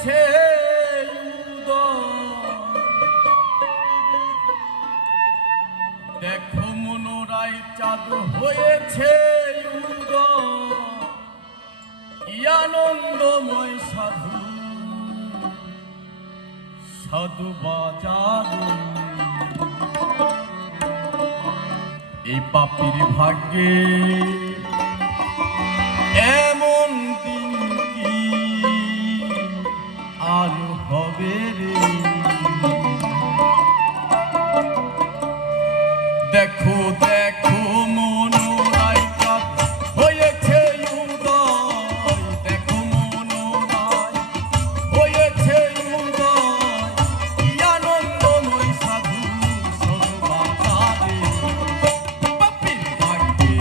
হয়েছে দেখো মনোরায় চাঁদ হয়েছে কি আনন্দময় সাধু সাধু বাজার এই পাপির ভাগ্যে এমন দিন কি আর হবে রে দেখো দেখো মনোরায় চাঁদ হয়েছে উদয় দেখো মনোরায় হয়েছে উদয় কি আনন্দময় সাধু সাধু বাজারে পাপির ভাগ্যে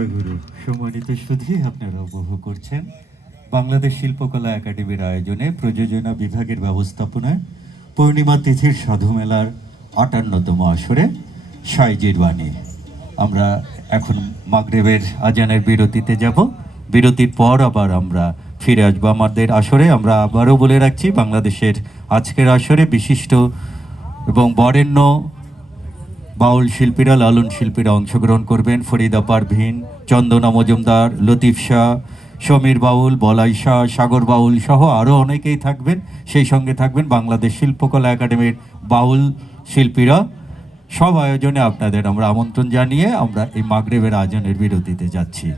জয়গুরু। সম্মানিত সুধী, আপনারা উপভোগ করছেন বাংলাদেশ শিল্পকলা একাডেমির আয়োজনে প্রযোজনা বিভাগের ব্যবস্থাপনায় পূর্ণিমা তিথির সাধু মেলার 58তম আসরে সাইজির বাণী। আমরা এখন মাগরিবের আজানের বিরতিতে যাব। বিরতির পর আবার আমরা ফিরে আসবো আমাদের আসরে। আমরা আবারও বলে রাখছি, বাংলাদেশের আজকের আসরে বিশিষ্ট এবং বরেণ্য বাউল শিল্পীরা, লালন শিল্পীরা অংশগ্রহণ করবেন। ফরিদা পারভিন, চন্দনা মজুমদার, লতিফ শাহ, সমীর বাউল, বলাই শাহ, সাগর বাউল সহ আরও অনেকেই থাকবেন। সেই সঙ্গে থাকবেন বাংলাদেশ শিল্পকলা একাডেমির বাউল শিল্পীরা। সব আয়োজনে আপনাদের আমরা আমন্ত্রণ জানিয়ে আমরা এই মাগরিবের আয়োজনের বিরতিতে যাচ্ছি।